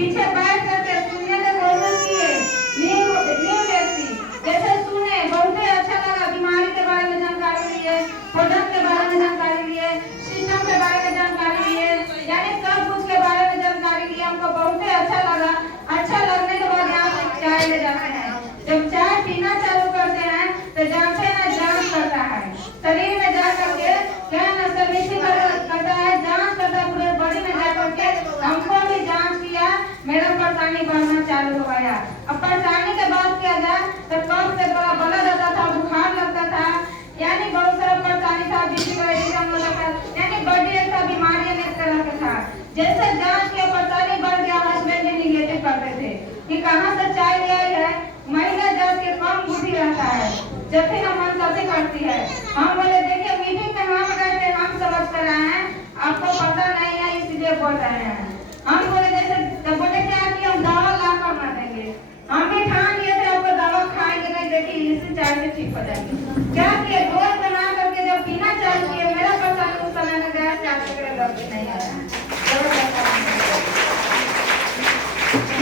पीछे बैठ करके सुनने की कोशिश किए। न्यू व्यक्ति जैसे सुने, बहुत ही अच्छा लगा। बीमारी के बारे में जानकारी लिए, प्रोडक्ट के बारे में जानकारी लिए, सिस्टम के बारे में जानकारी लिए, यानी सब कुछ के बारे में जानकारी लिए। हमको बहुत ही अच्छा लगा। अच्छा लगने के बाद यहाँ से चाय ले जाते हैं। जब चाय पीना चालू करते हैं तो जानते हैं जांच करता है शरीर में जा करके, क्या ना सर्विसिंग करता है, जांच करता है पूरे बॉडी में जा करके। हमको भी जांच किया, मेरा परेशानी बढ़ना चालू हो गया। अब परेशानी के बाद किया जाए तो कफ से बड़ा ब्लड आता था, बुखार लगता था, यानी बहुत सारा परेशानी था, बीपी का एडिशन होता था, यानी बॉडी एक बीमारी में तरह का था। जैसे जांच के परेशानी बढ़ गया, हस्बैंड जी निगेटिव करते थे कि कहाँ से चाय ले आई है, महिला जात के कम बुद्धि रहता है, जब भी हम तभी करती है। हम बोले देखिए मीटिंग में हम गए थे, हम समझ कर आए हैं, आपको पता नहीं है इसलिए बोल रहे हैं। हम बोले जैसे बोले क्या कि हम दवा ला कर ना देंगे, हम भी ठान लिए थे आपको दवा खाएंगे नहीं, देखिए इसी चाय से ठीक हो जाएगी। क्या किए रोज बना करके जब पीना चालू किए, मेरा परेशानी उस समय में गया, चाय वगैरह गलती नहीं आया,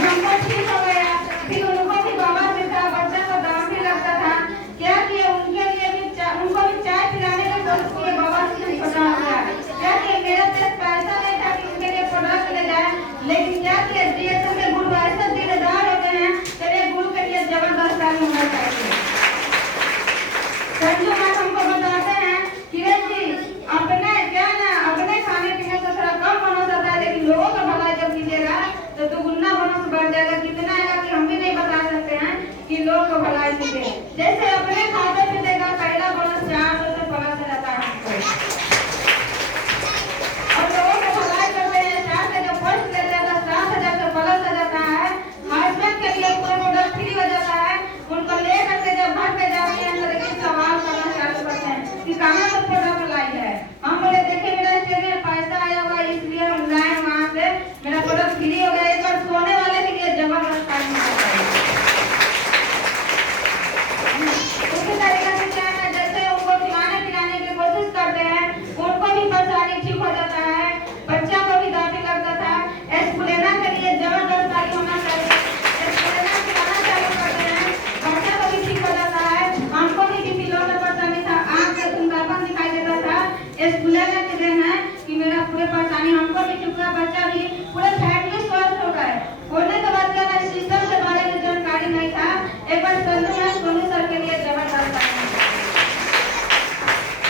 हमको ठीक हो गया। फिर उनको भी बाबा से था, बच्चा को दाम भी लगता था। क्या किए उनके लिए भी उनको भी चाय पिलाने का कोशिश किए, बाबा से पता हुआ। क्या किए मेरा पैसा नहीं था कि उनके लिए प्रोडक्ट ले जाए, लेकिन क्या किए डीएसएल के गुरु ऐसे दिलदार होते हैं, तेरे गुरु के लिए जबरदस्त काम होना चाहिए। संजू मैम हमको बताते हैं किरण जी अपने क्या ना अपने खाने पीने से थोड़ा कम बोनस आता है, लेकिन लोगों का भला जब कीजिएगा तो दुगुना बोनस बढ़ जाएगा। कितना आएगा कि हम भी नहीं बता सकते हैं कि लोग को भलाई कीजिए। जैसे अपने खाते में देगा पहला बोनस 400 से प्लस रहता है हमको, और लोगों को भलाई करते हैं 4 से जब फर्स्ट ले जाता है 7,000 से प्लस आ जाता है। हस्बैंड के लिए कोई प्रोडक्ट फ्री हो जाता है। उनको ले करके जब घर पे जाते हैं तो देखिए सवाल करना चालू करते हैं कि कहाँ से प्रोडक्ट लाई है। हम बोले देखिए मेरा इसके लिए पैसा आया हुआ इसलिए हम लाए, वहाँ से मेरा प्रोडक्ट फ्री हो गया। एक बार सोने वाले के लिए जबरदस्त काम होता है। उसी तरीके से क्या है, जैसे उनको खिलाने पिलाने की कोशिश करते हैं, उनको भी परेशानी ठीक हो जाता है। बच्चा को भी दादी लगता था, एस्पुलेना के लिए जबरदस्त ताली होना चाहिए। एस्पुलेना खिलाना चालू करते हैं, बच्चा को भी ठीक हो जाता है। हमको भी बीपी लो का परेशानी था, आँख से धुंधलापन दिखाई देता था। एस्पुलेना के दिन है कि मेरा पूरे परेशानी हमको भी ठीक हुआ, बच्चा भी, पूरे फैमिली स्वस्थ हो गए। होने के बाद क्या सिस्टम के बारे में जानकारी नहीं था। एक बार सोनू सर के लिए जबरदस्त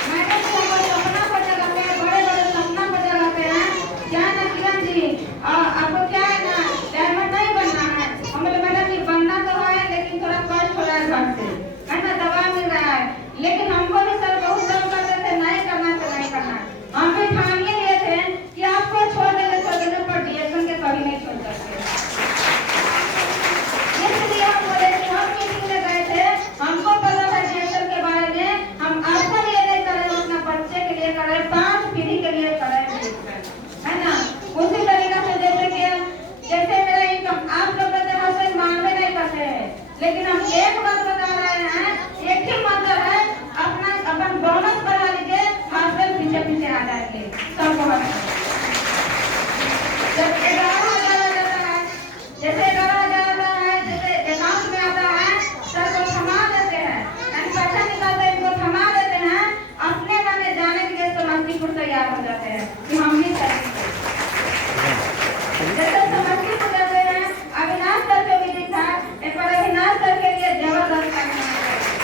मैंने सपना को जगाते हैं, बड़े बड़े सपना को जगाते हैं। क्या ना किरण जी आपको क्या है ना डायमंड नहीं बनना है, हमें मैडम जी बनना तो है लेकिन थोड़ा कष्ट हो रहा है, घर से है ना दवा मिल रहा है, लेकिन हमको भी सर बहुत कम करते थे, नहीं करना तो नहीं करना। हम भी ठान लिए थे कि आपको छोड़ देने पर डीएसएल के कभी नहीं छोड़ सकते। इसलिए हम बोले कि हम मीटिंग में गए थे, हमको पता था डीएसएल के बारे में, हम आपके लिए नहीं कर रहे, अपना बच्चे के लिए कर रहे, 5 पीढ़ी के लिए कर रहे, है ना। उसी तरीके से जैसे मेरा इनकम आप लोग कहते हैं हस्बैंड मांगने नहीं करते हैं, लेकिन हम एक बात बता रहे हैं, एक ही मतलब है अपन बोनस बढ़ा लीजिए, हस्बैंड पीछे पीछे आ जाएंगे सबको। जब 11,000 आ जाता है, जैसे 11,000 आता है, जैसे अकाउंट में आता है, सर को थमा देते हैं, यानी पैसा निकालते हैं, इनको थमा देते हैं, अपने गाने जाने के लिए समस्तीपुर तैयार हो जाते हैं कि हम भी करेंगे। जैसे समस्तीपुर जाते हैं, अविनाश सर के मीटिंग था, एक बार अविनाश सर के लिए जबरदस्त काम करना चाहिए।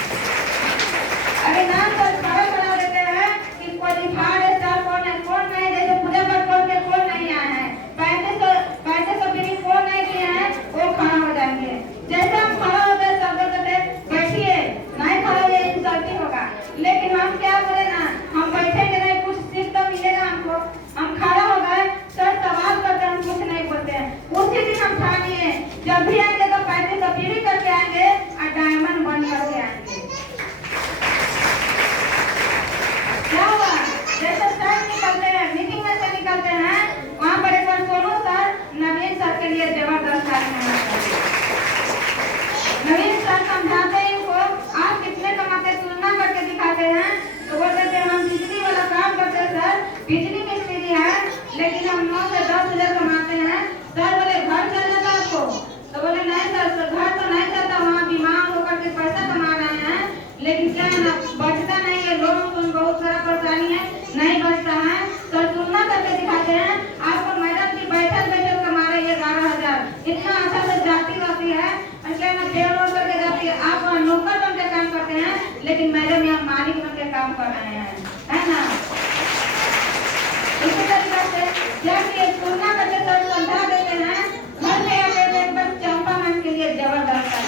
अविनाश सर खड़े बना देते हैं कि क्वालिफाइड स्टार कौन है कौन नहीं, जैसे पूजा पर कौन के कौन नहीं आए हैं, 3500 पीढ़ी कौन नहीं किए हैं, वो खड़ा हो जाएंगे। जैसे हम खड़ा हो गए सब कहते बैठिए, नहीं खड़ा हुए इंसल्टिंग होगा, लेकिन हम क्या बोले ना, हम बैठेंगे नहीं, कुछ सीख तो मिलेगा हमको। हम खड़ा हो गए, सर सवाल करते हम कुछ नहीं बोलते हैं। उसी दिन हम ठानिए जब भी आएंगे तो 3500 पीढ़ी करके आएंगे और डायमंड बन करके आएंगे। क्या हुआ, जैसे सर निकलते हैं मीटिंग में से निकलते हैं, वहाँ पर एक बार सोनू सर नवीन सर के लिए जबरदस्त कार्य होना चाहिए। नवीन सर समझाते हैं इनको, आप कितने कमाते तुलना करके दिखाते हैं, तो वो कहते हैं हम बिजली वाला काम करते हैं सर, बिजली मिस्त्री है, लेकिन हम 9 से 10 हजार कमाते हैं। सर बोले घर चलना लेकिन मैडम यहाँ मालिक बन के काम कर रहे हैं, है ना। इसी तरीके से जब ये तुलना करके सब समझा देते हैं, घर में आके बस चंपा मन के लिए जबरदस्त है।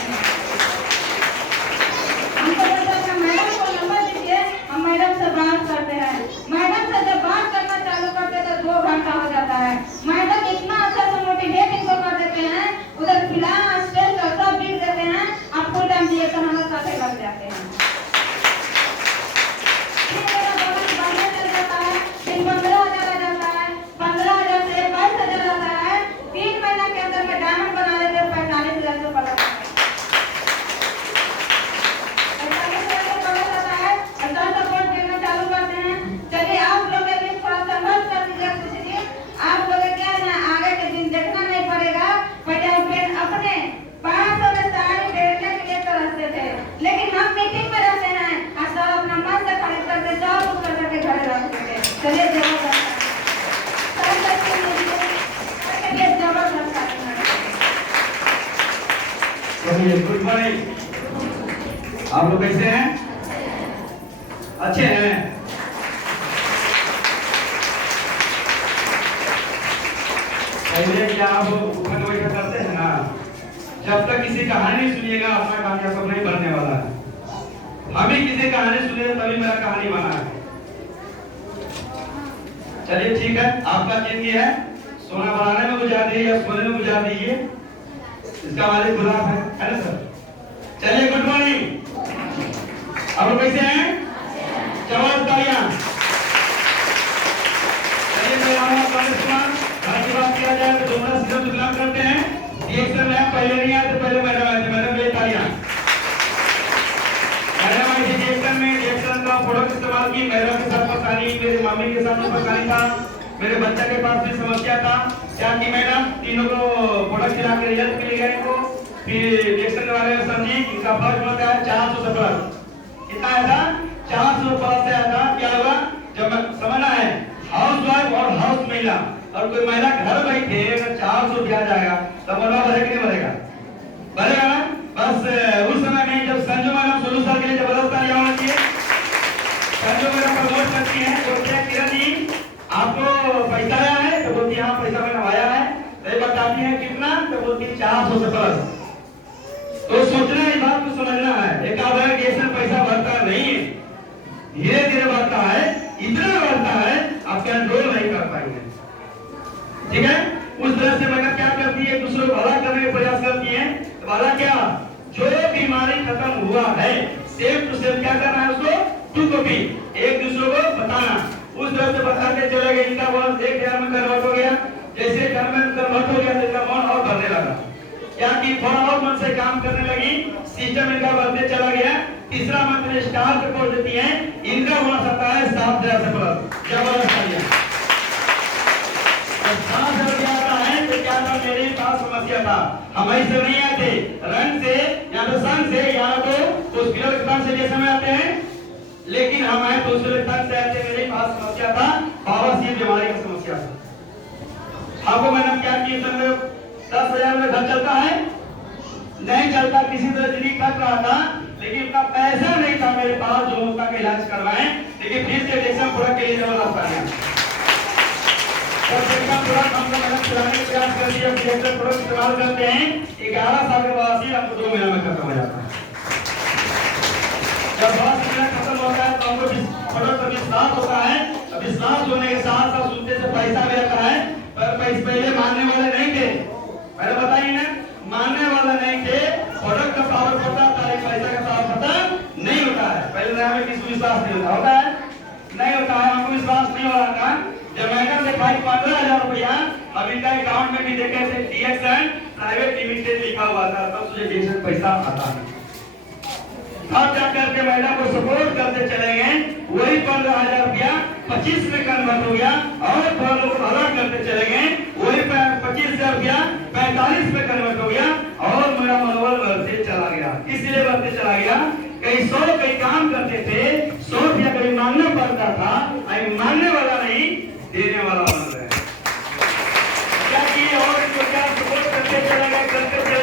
हमको बस मैडम को नंबर दीजिए, हम मैडम से बात करते हैं। मैडम से जब बात करना चालू करते तो 2 घंटा हो जाता है। मैडम इतना अच्छा से मोटिवेट इनको कर देते हैं, उधर खिलाना स्टेज का सब बीट देते हैं, आप फुल टाइम दिए तो हमारे साथ लग जाते हैं। फिर मेरा बगल बढ़ने चल जाता है, फिर 15,000 आ जाता है, 15,000 से 22,000 आता है। 3 महीना के अंदर में डायमंड बना लेते हैं 45,000 से पलट 45,000 से पलट आता है। ऐसा सपोर्ट देना चालू करते हैं। चलिए आप लोग भी थोड़ा संघर्ष कर दीजिए, कुछ दिन आप लोग क्या है ना, आगे के दिन देखना नहीं पड़ेगा। पहले अपने 500 में साड़ी बेचने के लिए तरसते थे, लेकिन हम मीटिंग में रहते हैं और सब अपना मन से खरीद करके सब कुछ करके घर रखते थे। चलिए जबरदस्त गुड मॉर्निंग। आप लोग कैसे हैं? अच्छे हैं? पहले क्या आप उठक बैठक करते हैं ना, जब तक किसी कहानी नहीं सुनिएगा अपना कामयाब सब नहीं बनने वाला है। हम ही किसी कहानी सुने तभी मेरा कहानी बना है। चलिए ठीक है, आपका जिंदगी है, सोना बनाने में गुजार दीजिए या सोने में गुजार दीजिए, इसका मालिक गुलाब है ना सर। चलिए गुड मॉर्निंग। आप लोग कैसे हैं? जवाब तालियां। चलिए मैं बात किया जाए तो दोनों सीधे दुकान करते हैं। रिएक्शन में पहले नहीं आते, पहले मैडम आते, मैडम ले तालियां। मैडम आई थी रिएक्शन का फोटो इस्तेमाल की, मैडम के साथ परेशानी, मेरी मम्मी के साथ परेशानी था, मेरे बच्चा के पास भी समस्या था। क्या की मैडम तीनों को फोटो खिला के रिजल्ट मिल गया इनको। फिर रिएक्शन वाले ने समझी इनका फर्स्ट होता है 400 से प्लस। कितना आया था? 400 प्लस से आया था। क्या होगा जब समझना है, हाउस वाइफ और हाउस महिला और कोई महिला घर बैठे अगर 400 दिया जाएगा तो बनवा बढ़ेगा कि नहीं बढ़ेगा? बढ़ेगा ना। बस उस समय में जब संजू मैडम सोलू सर के लिए जबरदस्त तालियां होनी चाहिए। संजू मैडम प्रमोट करती हैं, बोलते हैं किरण जी आपको पैसा आया है, तो बोलती है हाँ पैसा मैंने आया है। तो बताती है कितना, तो बोलती है 400 से प्लस। तो सोचना इस बात को समझना है, एक आधा पैसा बढ़ता नहीं है, धीरे धीरे बढ़ता है, इतना बढ़ता है आप कंट्रोल नहीं कर पाएंगे। ठीक है, उस तरह से मैडम क्या करती है, दूसरों को भला करने का प्रयास करती है। तो भला क्या, जो बीमारी खत्म हुआ है सेम टू सेम क्या करना है उसको टू कॉपी एक दूसरों को बताना। उस तरह से बताते चले गए, इनका मन एक ध्यान में कन्वर्ट हो गया। जैसे ध्यान में कन्वर्ट हो गया तो इनका मन और बढ़ने लगा, क्या कि थोड़ा और मन से काम करने लगी, सिस्टम इनका बढ़ते चला गया। तीसरा मंथ में स्टार रिपोर्ट देती है, इनका होना सकता है 7,000 से प्लस। जबरदस्त तालियां। 7,000 रुपया आता है तो क्या था, मेरे पास समस्या था, हम ऐसे नहीं आते रंग से या तो संग से या तो उस पिलर से जैसे में आते हैं, लेकिन हम आए तो दूसरे तक से आते। मेरे पास समस्या था बवासीर बीमारी की समस्या था। आपको मैंने क्या की, 10,000 में घर चलता है नहीं चलता, किसी तरह जिंदगी कट रहा था, लेकिन इतना पैसा नहीं था मेरे पास जो उसका इलाज करवाएं। लेकिन फिर से डेक्सन प्रोडक्ट के लिए जबरदस्त आ गया, और डेक्सन प्रोडक्ट हमको मैंने चलाने का प्रयास कर दिया। डेक्सन प्रोडक्ट इस्तेमाल करते हैं, 11 साल के बाद ही हमको 2 महीना में खत्म हो जाता है। जब 10 महीना खत्म होता है तो हमको प्रोडक्ट का विश्वास होता है। विश्वास होने के साथ साथ सुनते से पैसा भी आता है, पर पहले मानने वाले नहीं थे, मैंने बताइए ना, मानने वाला नहीं थे। प्रोडक्ट का पावर पता था, पैसा का पावर पता नहीं होता है। पहले हमें किसी विश्वास नहीं होता है, नहीं होता है, हमको विश्वास नहीं हो रहा था। जब मैंने देखा 15,000 रुपया अब इनका अकाउंट में भी देखे थे, डीएक्सन प्राइवेट लिमिटेड लिखा हुआ था, तब मुझे डीएक्सन पैसा आता है। अब जा करके मैडम को सपोर्ट करते चले गए, वही 15,000 रुपया 25 में कन्वर्ट हो गया, और लोगों को भला करते चले गए, वही 25,000 रुपया 45 में कन्वर्ट हो गया, और मेरा मनोबल बढ़ते चला गया। इसलिए बढ़ते चला गया, कहीं 100 कहीं काम करते थे, 100 रुपया कहीं मांगना पड़ता था, अभी मांगने वाला नहीं देने वाला बन रहे हैं। क्या किए और इनको क्या सपोर्ट करते चले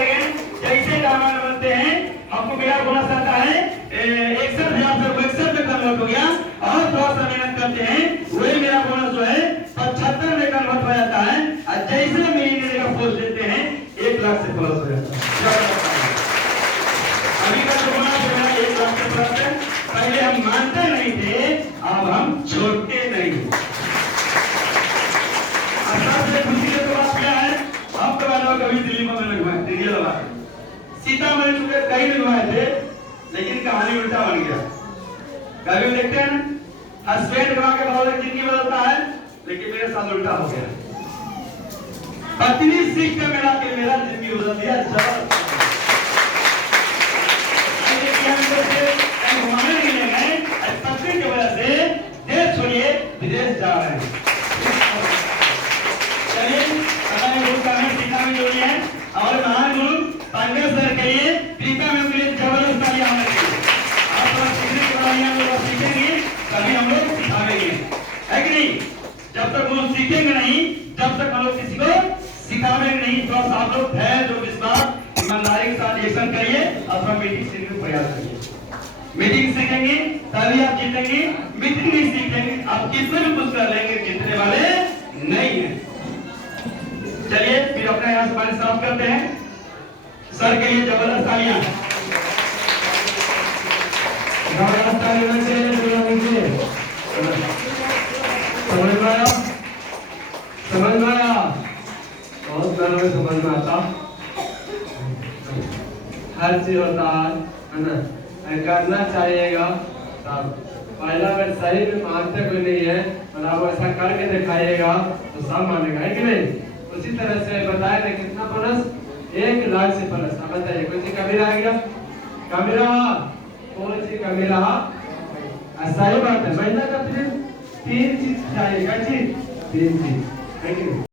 गए, जैसे दामान बनते हैं। हमको मेरा बोनस आता है 61,000 करते हैं वही मेरा बोनस जो है 75 में कन्वर्ट हो जाता है और जैसे महीने का पोस्ट देते हैं 1 लाख से प्लस हो जाता है। अभी का जो बोनस है मेरा 1 लाख से प्लस है। पहले हम मानते नहीं थे, अब हम छोड़ते नहीं। सबसे खुशी की बात क्या है, अब तो वालों कभी दिल्ली में लगवाए दिल्ली लगा सीतामढ़ी चुके कहीं लगवाए थे, लेकिन कहानी उल्टा बन गया। कभी देखते हैं हस्बैंड गवा के बदौलत जिंदगी बदलता है, लेकिन मेरे साथ उल्टा हो गया। पत्नी सीख के मेरा जिंदगी बदल दिया। घुमाने नहीं ले गए, पत्नी की वजह से देश छोड़िए विदेश जा रहे हैं। चलिए टीका में जोड़ी है और महान गुरु पांडे सर के लिए टीका में उनके लिए जबरदस्त तालियां होनी चाहिए। आप लोग सीखेंगे तभी हम लोग सिखाएंगे, है कि नहीं? जब तक वो सीखेंगे नहीं, जब तक हम लोग किसी को सिखाएंगे नहीं। तो आप लोग धैर्य और विश्वास ईमानदारी के साथ एक्शन करिए, अपना मीटिंग सीखने का प्रयास करिए। मीटिंग सीखेंगे तभी आप जीतेंगे, मीटिंग नहीं सीखेंगे आप कितने भी कुछ कर लेंगे, जीतने वाले नहीं है। चलिए फिर अपना यहाँ से पानी साफ करते हैं। सर के लिए जबरदस्त तालियां। जबरदस्त तालियां से समझ में आया? समझ में आया? बहुत गर्व में समझ में आता। हर चीज होता है ना, करना चाहिएगा सब। पहला अगर सही में मानते कोई नहीं है और आप ऐसा करके दिखाइएगा तो सब मानेगा, है कि नहीं? उसी तरह से बताया ना कितना बोनस 1 लाख से प्लस। अब बताइए कोई चीज कमी रह गया? कमी रहा? कोई चीज कमी रहा? सही बात है। महीना का 3 चीज चाहिए, क्या चीज? 3 चीज, है कि नहीं?